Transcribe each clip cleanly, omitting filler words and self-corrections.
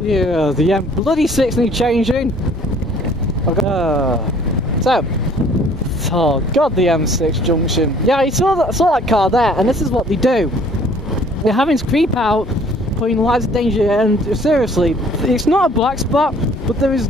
Yeah, the bloody 6 need changing. So, oh god, the M6 junction. Yeah, you saw that car there, and this is what they do. They're having to creep out, putting lives in danger, and seriously, it's not a black spot, but there is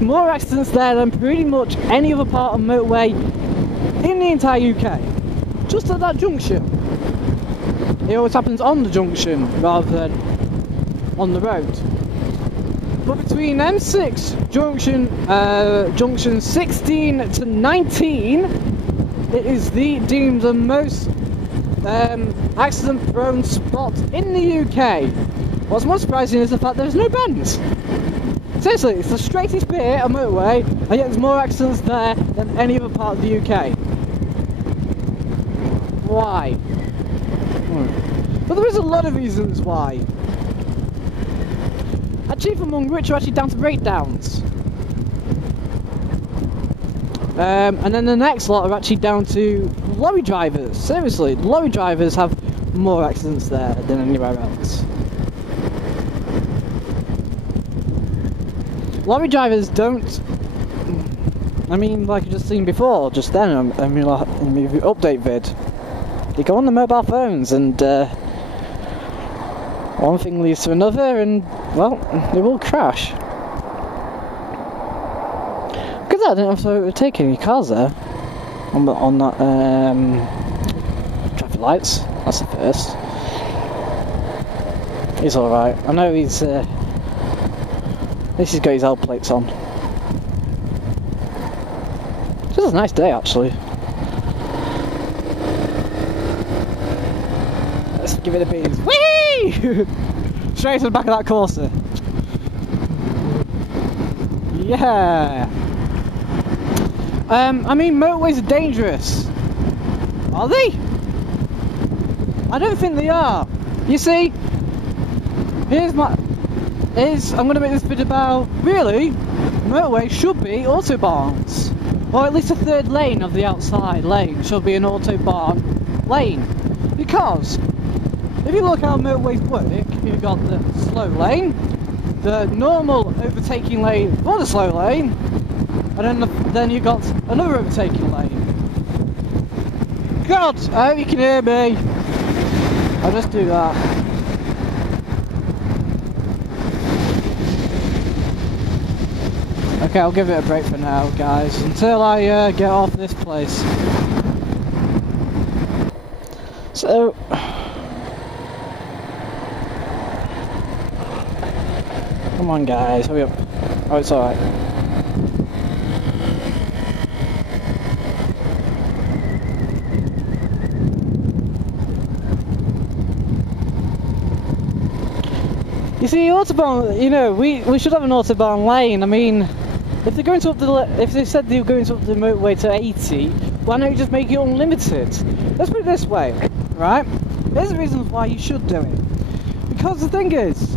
more accidents there than pretty much any other part of motorway in the entire UK. Just at that junction. It always happens on the junction rather than on the road. But between M6 junction 16 to 19, it is deemed the most accident-prone spot in the UK. What's more surprising is the fact there's no bends. Seriously, it's the straightest bit of motorway, and yet there's more accidents there than any other part of the UK. Why? But there is a lot of reasons why. Chief among which are actually down to breakdowns. And then the next lot are actually down to lorry drivers. Seriously, lorry drivers have more accidents there than anywhere else. Lorry drivers don't... I mean, like I just seen before, just then, I mean, like, in the update vid. They go on the mobile phones and one thing leads to another and, well, they will crash. Because I didn't have to take any cars there on that traffic lights. That's the first. He's alright. I know he's at least he's got his L plates on. This is a nice day actually. Let's give it a beans. Whee! Straight to the back of that Corsa. Yeah. I mean, motorways are dangerous. Are they? I don't think they are. You see, I'm going to make this bit about, really, motorways should be Autobahns. Or at least a third lane of the outside lane should be an Autobahn lane. Because if you look how motorways work, you've got the slow lane, the normal overtaking lane for the slow lane, and then you've got another overtaking lane. God, I hope you can hear me. I'll just do that. Okay, I'll give it a break for now, guys, until I get off this place. So... come on guys, hurry up. Oh, it's alright. You see, Autobahn, you know, we should have an Autobahn lane. I mean, if they're going to if they said they were going to up the motorway to 80, why don't you just make it unlimited? Let's put it this way, right? There's a reason why you should do it. Because the thing is,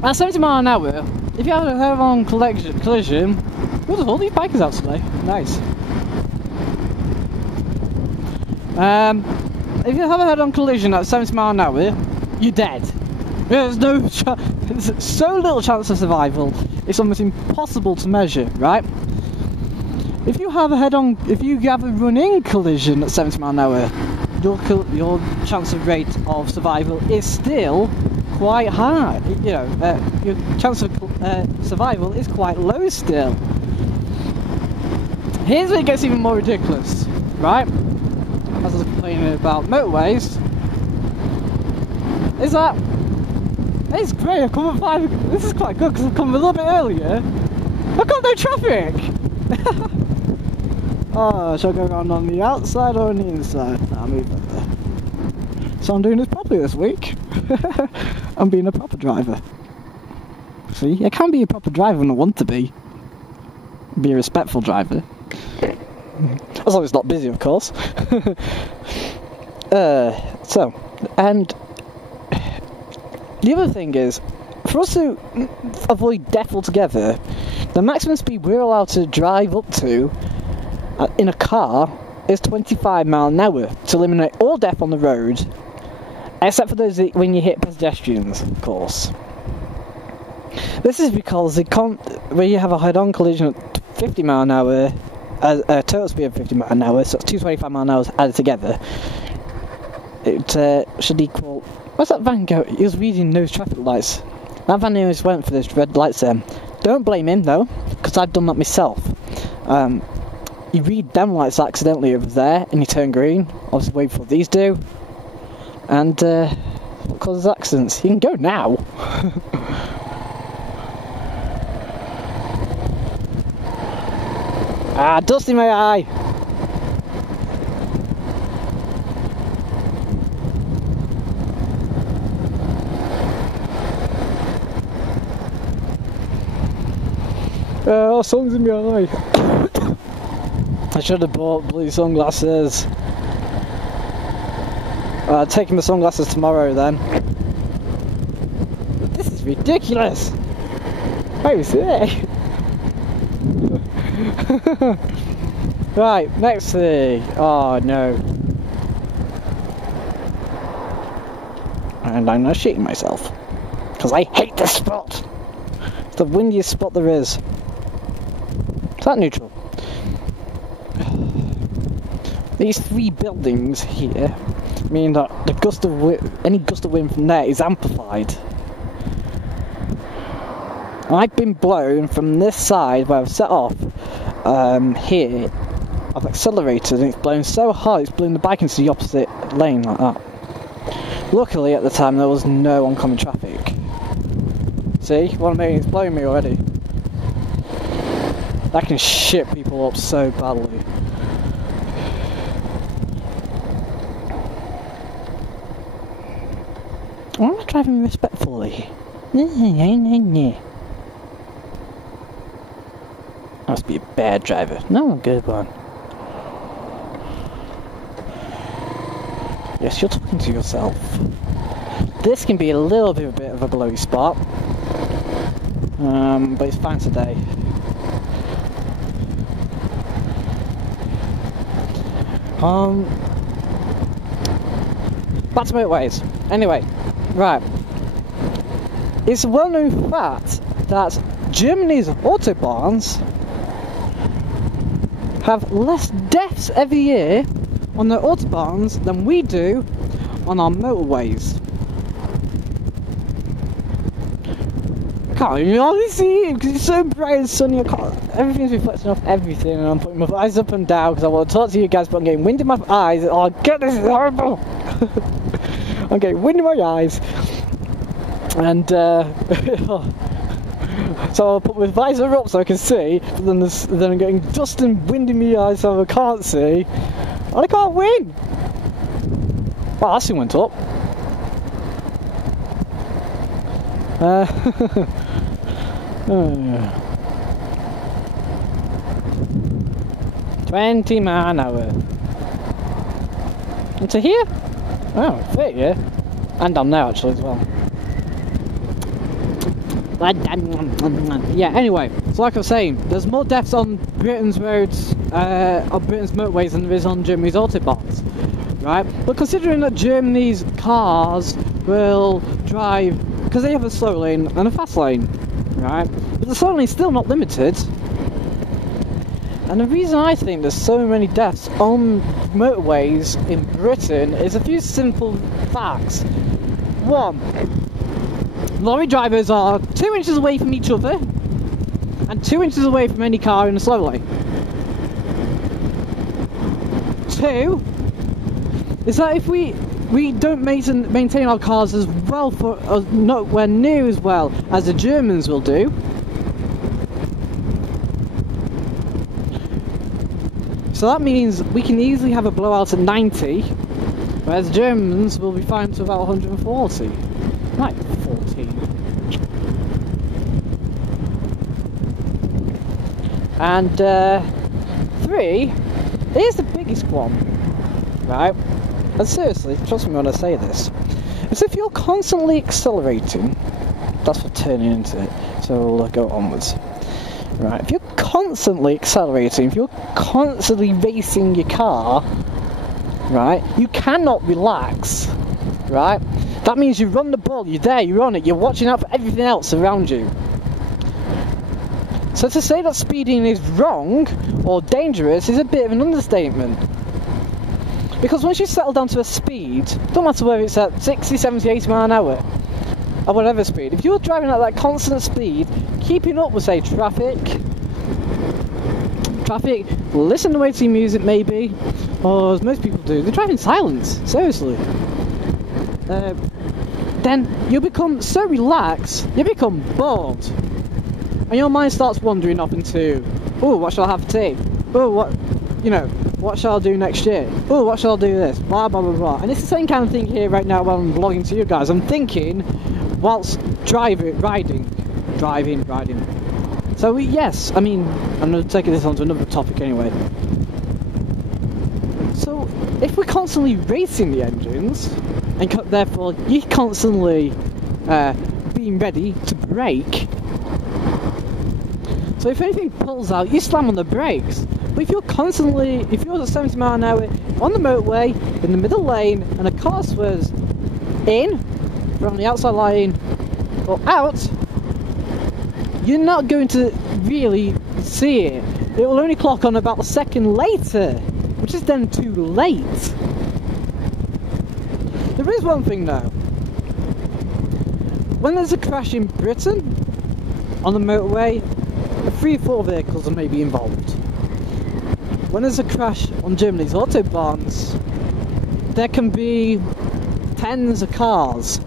at 70 miles an hour, if you have a head-on collision, look at all these bikers out today. Nice. If you have a head-on collision at 70 miles an hour, you're dead. There's so little chance of survival. It's almost impossible to measure, right? If you have a run-in collision at 70 miles an hour, your chance of rate of survival is still quite high. You know, your chance of survival is quite low still. Here's where it gets even more ridiculous, right? As I was complaining about motorways, is that it's great. I've come at 5. This is quite good because I've come a little bit earlier. I've got no traffic. Oh, shall I go around on the outside or on the inside? Nah, I'll move over. So I'm doing this properly this week. I'm being a proper driver. See, I can be a proper driver when I want to be. Be a respectful driver. As long as it's not busy, of course. And the other thing is, for us to avoid death altogether, the maximum speed we're allowed to drive up to in a car is 25 miles an hour to eliminate all death on the road, except for those when you hit pedestrians, of course. This is because when you have a head-on collision at 50 mile an hour, a total speed of 50 mile an hour, so it's 225 mile an hour added together, it should equal... Where's that van go? He was reading those traffic lights. That van always went for those red lights then. Don't blame him though, because I've done that myself. You read them lights accidentally over there, and you turn green, obviously wait before these do, and what causes accidents? You can go now. Ah, dust in my eye! Oh, sun's in my eye. I should have bought blue sunglasses. Taking my sunglasses tomorrow then. This is ridiculous! What is it? Right, next thing. Oh no. And I'm not shitting myself. Because I hate this spot! It's the windiest spot there is. Is that neutral? These three buildings here mean that the gust of any gust of wind from there is amplified. I've been blown from this side where I've set off here. I've accelerated and it's blown so hard it's blown the bike into the opposite lane like that. Luckily at the time there was no oncoming traffic. See what I mean? It's blowing me already. That can shit people up so badly. I'm not driving respectfully. Must be a bad driver. No, a good one. Yes, you're talking to yourself. This can be a little bit of a blowy spot. But it's fine today. Back to motorways. Anyway, right. It's a well-known fact that Germany's Autobahns have less deaths every year on their Autobahns than we do on our motorways. I can't even hardly see it because it's so bright and sunny. Everything's reflecting off everything, and I'm putting my eyes up and down because I want to talk to you guys, but I'm getting wind in my eyes. Oh, God, this is horrible! I'm getting wind in my eyes, and so I'll put my visor up so I can see, but then I'm getting dust and wind in my eyes so I can't see, and I can't win! Well, that thing went up. 20 mile an hour. Into here? Oh, 30, yeah. And down there actually as well. Yeah, anyway, so like I was saying, there's more deaths on Britain's roads, on Britain's motorways than there is on Germany's autobahns, right? But considering that Germany's cars will drive, because they have a slow lane and a fast lane, right? But the slow lane's still not limited. And the reason I think there's so many deaths on motorways in Britain is a few simple facts. One, lorry drivers are 2 inches away from each other and 2 inches away from any car in a slow lane. Two, is that if we don't maintain our cars as well, nowhere near as well as the Germans will do, so that means we can easily have a blowout at 90, whereas the Germans will be fine to about 140. Right, 14. And three, here's the biggest one, right? And seriously, trust me when I say this, is if you're constantly accelerating, that's for turning into it, so we'll go onwards. Right, if you're constantly accelerating, if you're constantly racing your car, right, you cannot relax, right? That means you run the ball, you're there, you're on it, you're watching out for everything else around you, So to say that speeding is wrong or dangerous is a bit of an understatement. Because once you settle down to a speed, don't matter whether it's at 60, 70, 80 mile an hour, or whatever speed, if you're driving at that constant speed, keeping up with, say, traffic, listen to waiting music maybe, or as most people do, they drive in silence, seriously. Then you'll become so relaxed, you become bored. And your mind starts wandering off into, oh, what shall I have for tea? Oh, what shall I do next year? Oh, what shall I do this? Blah, blah, blah, blah. And it's the same kind of thing here right now while I'm vlogging to you guys. I'm thinking whilst riding. So yes, I mean, I'm going to take this on to another topic anyway. So, if we're constantly racing the engines, and therefore you're constantly being ready to brake, so if anything pulls out, you slam on the brakes. But if you're at 70 mile an hour on the motorway, in the middle lane, and a car swerves in from the outside lane or out, you're not going to really see it. It will only clock on about a second later, which is then too late. There is one thing though. When there's a crash in Britain, on the motorway, 3 or 4 vehicles are maybe involved. When there's a crash on Germany's Autobahns, there can be tens of cars.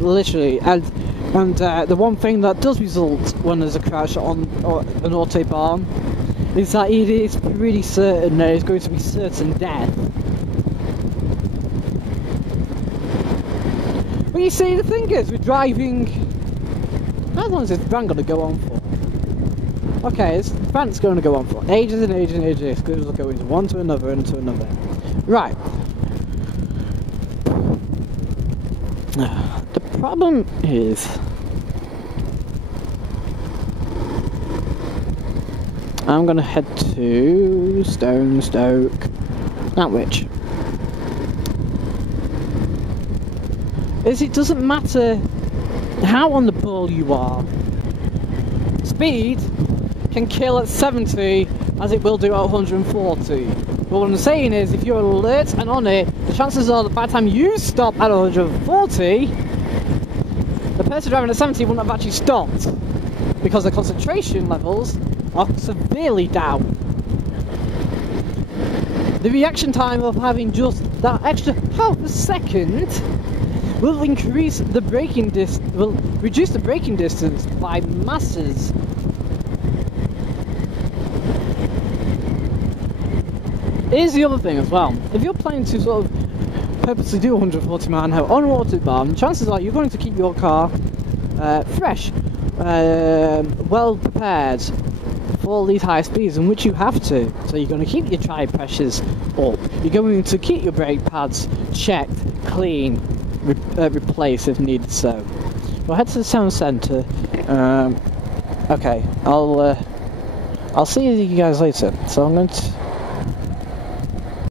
Literally, and the one thing that does result when there's a crash on an Autobahn is that it is pretty certain there is going to be certain death. But you see, the thing is, we're driving. How long is this rant going to go on for? Okay, this rant's going to go on for ages and ages and ages, because it'll go into one to another and to another. Right. The problem is, I'm going to head to Stoke, Nantwich. It doesn't matter how on the ball you are. Speed can kill at 70 as it will do at 140. But what I'm saying is, if you're alert and on it, the chances are that by the time you stop at 140, the person driving at 70 wouldn't have actually stopped, because the concentration levels are severely down. The reaction time of having just that extra half a second will reduce the braking distance by masses. Here's the other thing as well. If you're planning to sort of purposely do 140 mile an hour on an Autobahn, chances are you're going to keep your car fresh, well prepared for these high speeds, in which you have to. So you're going to keep your tyre pressures up. You're going to keep your brake pads checked, clean, replaced if needed. So we'll head to the town centre. Okay, I'll see you guys later. So I'm going to